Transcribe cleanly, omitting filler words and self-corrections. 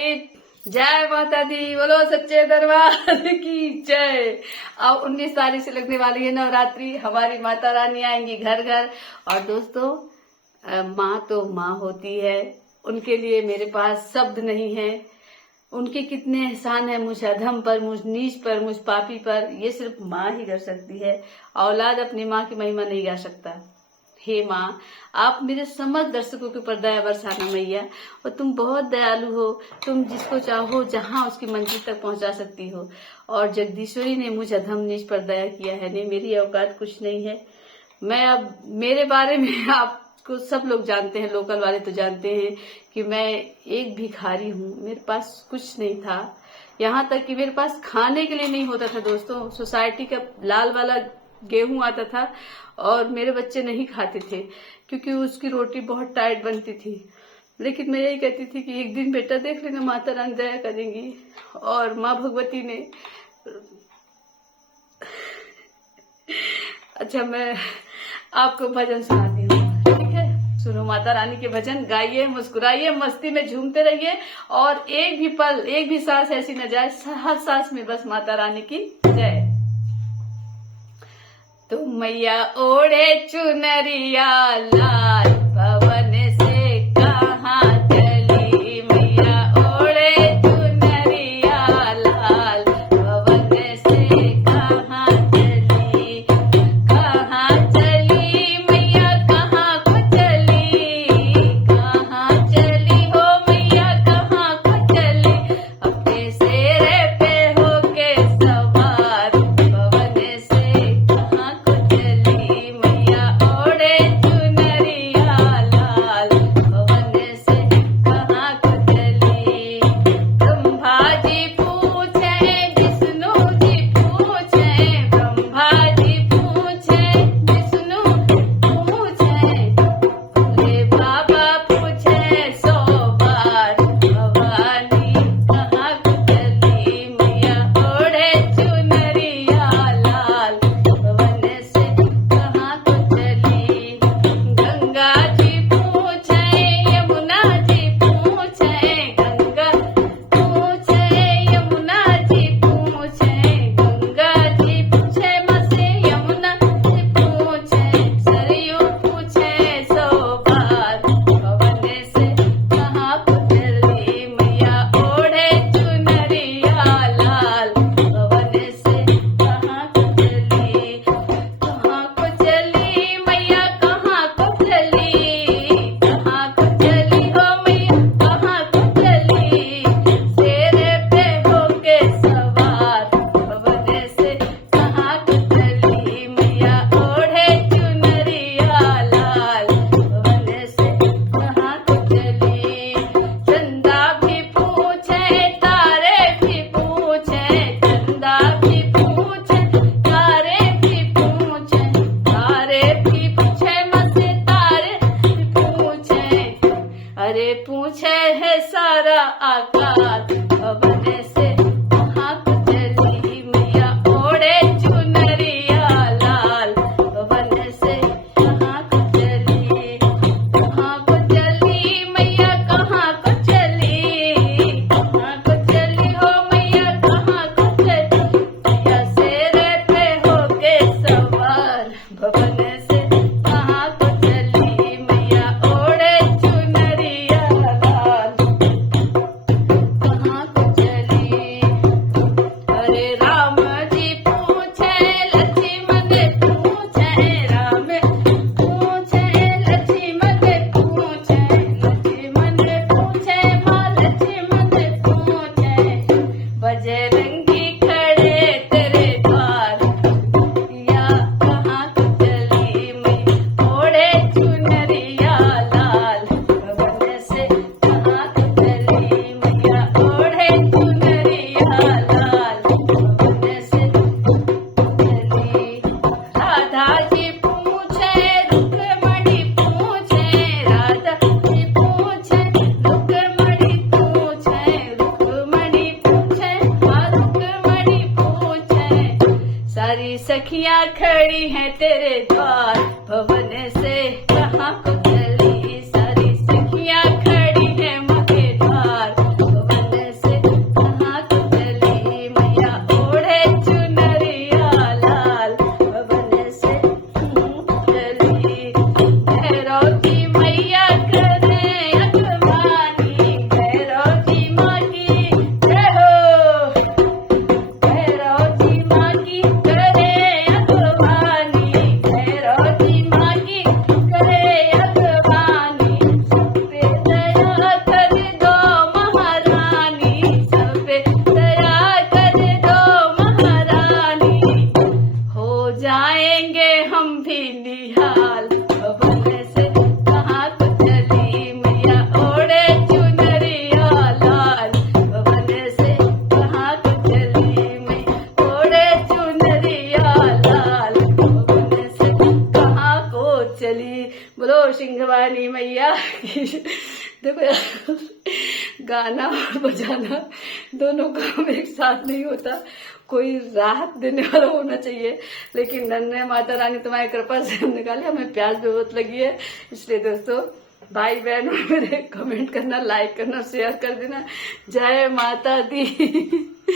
Night. जय माता दी, बोलो सच्चे दरबार की जय। अब 19 तारीख से लगने वाली है नवरात्रि। हमारी माता रानी आएंगी घर घर। और दोस्तों, माँ तो माँ होती है, उनके लिए मेरे पास शब्द नहीं है। उनके कितने एहसान है मुझ अधम पर, मुझ नीच पर, मुझ पापी पर, ये सिर्फ माँ ही कर सकती है। औलाद अपनी माँ की महिमा नहीं गा सकता। हे माँ, आप मेरे समस्त दर्शकों के ऊपर दया बरसाना मैया। और तुम बहुत दयालु हो, तुम जिसको चाहो जहाँ उसकी मंजिल तक पहुँचा सकती हो। और जगदीश्वरी ने मुझ अधम नीच पर दया किया है। नहीं, मेरी औकात कुछ नहीं है। मैं अब मेरे बारे में आपको सब लोग जानते हैं, लोकल वाले तो जानते हैं कि मैं एक भिखारी हूँ। मेरे पास कुछ नहीं था, यहाँ तक कि मेरे पास खाने के लिए नहीं होता था। दोस्तों, सोसाइटी का लाल वाला गेहूं आता था और मेरे बच्चे नहीं खाते थे क्योंकि उसकी रोटी बहुत टाइट बनती थी। लेकिन मैं यही कहती थी कि एक दिन बेटा देख लेना, माता रानी दया करेंगी। और माँ भगवती ने अच्छा, मैं आपको भजन सुनाती हूँ, ठीक है? सुनो, माता रानी के भजन गाइए, मुस्कुराइए, मस्ती में झूमते रहिए। और एक भी पल, एक भी सांस ऐसी न जाए, हर सांस में बस माता रानी की जय। तुम मैया ओढ़े चुनरिया लाल, भवन से कहाँ चली। मैया ओढ़े चुनरिया लाल, भवन से कहाँ चली। कहाँ चली मैया, कहाँ को चली। कहाँ चली हो मैया, कहाँ को चली। अपने शेरे पे होके सवार, भवन से कहाँ को चली। मैया ओढ़े चुनरिया लाल, भवन से कहाँ को चली। ब्रह्मा जी पूछे, विष्णु जी पूछे, ब्रह्मा जी पूछे, विष्णु पूछे, भोले बाबा पूछे 100 बार, भवानी कहाँ को चली। मैया ओढ़े चुनरिया लाल, भवन से कहाँ को चली। गंगा जी पूछे, यमुना जी पूछे, गंगा पूछे, यमुना जी पूछे, गंगा जी पूछे मसे, यमुना जी पूछे, सरयू पूछे 100 बार, भवन से कहाँ को चली। मैया ओढ़े चुनरिया लाल, भवन से कहाँ को चली। कहाँ को चली मैया, कहाँ को चली। कहाँ को चली हो मैया, कहाँ को चली। शेरे पे होके सवार, भवन से कहाँ को चली। मैया ओढ़े चुनरिया लाल, भवन से कहाँ को चली। चंदा भी पूछे, तारे भी पूछे, चंदा भी पूछे, तारे भी पूछे, तारे भी पूछे मसे, तारे भी पूछे। अरे पूछे है सारा आकाश, भवन से कहाँ को चली। मैया ओढ़े चुनरिया लाल, भवन से कहाँ को चली। कहाँ को चली मैया, कहाँ को चली। कहाँ को चली हो मैया, कहाँ को चली। मैया शेरे पे होके सवार, भवन से कहाँ को चली। मैया ओढ़े चुनरिया लाल, कहाँ को चली। अरे राम जी पूछे, लक्ष्मण पूछे, राम पूछे, लक्ष्मण पूछे, लक्ष्मण पूछे, माँ लक्ष्मण पूछे। बजरंगी खड़े तेरे द्वार, या कहाँ को चली। मैं ओढ़े चुनरिया लाल, भवन से कहाँ को चली। मैया ओढ़े चुनरिया लाल, भवन से चली। राधा जी पूछे, रुक्मणी पूछे, राधा जी पूछे, रुक्मणी पूछे, रुक्मणी पूछे, हाँ रुक्मणी पूछे। सारी सखियाँ खड़ी हैं तेरे द्वार, भवन से कहाँ को चली। सारी सखियाँ खड़ी हैं मुझे द्वार, भवन की। देखो यार, गाना और बजाना दोनों काम एक साथ नहीं होता, कोई राहत देने वाला होना चाहिए। लेकिन नन्हे माता रानी तुम्हारी कृपा से हम निकाले, हमें प्यास भी बहुत लगी है। इसलिए दोस्तों, भाई बहन मेरे कमेंट करना, लाइक करना, शेयर कर देना। जय माता दी।